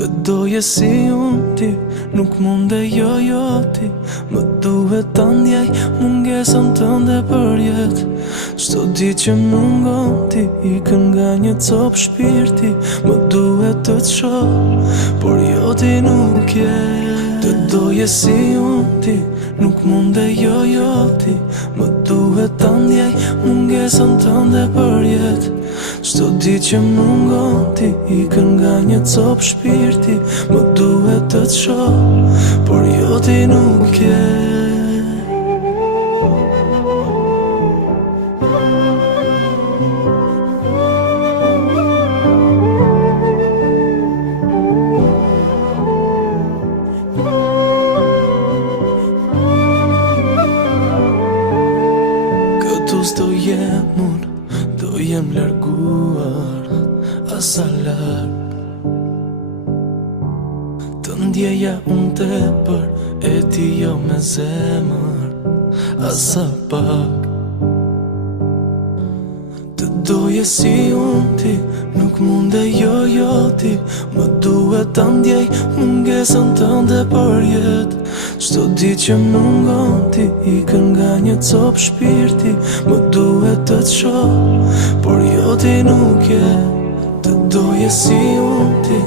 Të doje si unë ti, nuk munde jo ti. Më duhet ta ndjej mungesën tënde për jetë. Çdo ditë që mungon ti, ikën nga një cop shpirti. Më duhet të të shoh, por jo ti nuk je. Të doje si unë ti, nuk munde jo ti. Më duhet ta ndjej mungesën tënde për jetë. Çdo ditë që mungon ti, ikën nga një cop shpirti. Më duhet të të shoh, por jo ti nuk je. Këtu s'do jem unë, do jem larguar, asa larg. Të ndjeja unë tepër, e ti jo me zemër, asa pak. Të doje si unë ti, nuk munde jo ti. Më duhet ta ndjej mungesën tënde për jetë. Çdo ditë që mungon ti, ikën nga një cop shpirti. Më duhet të të shoh, por jo ti nuk je. Të doje si unë ti,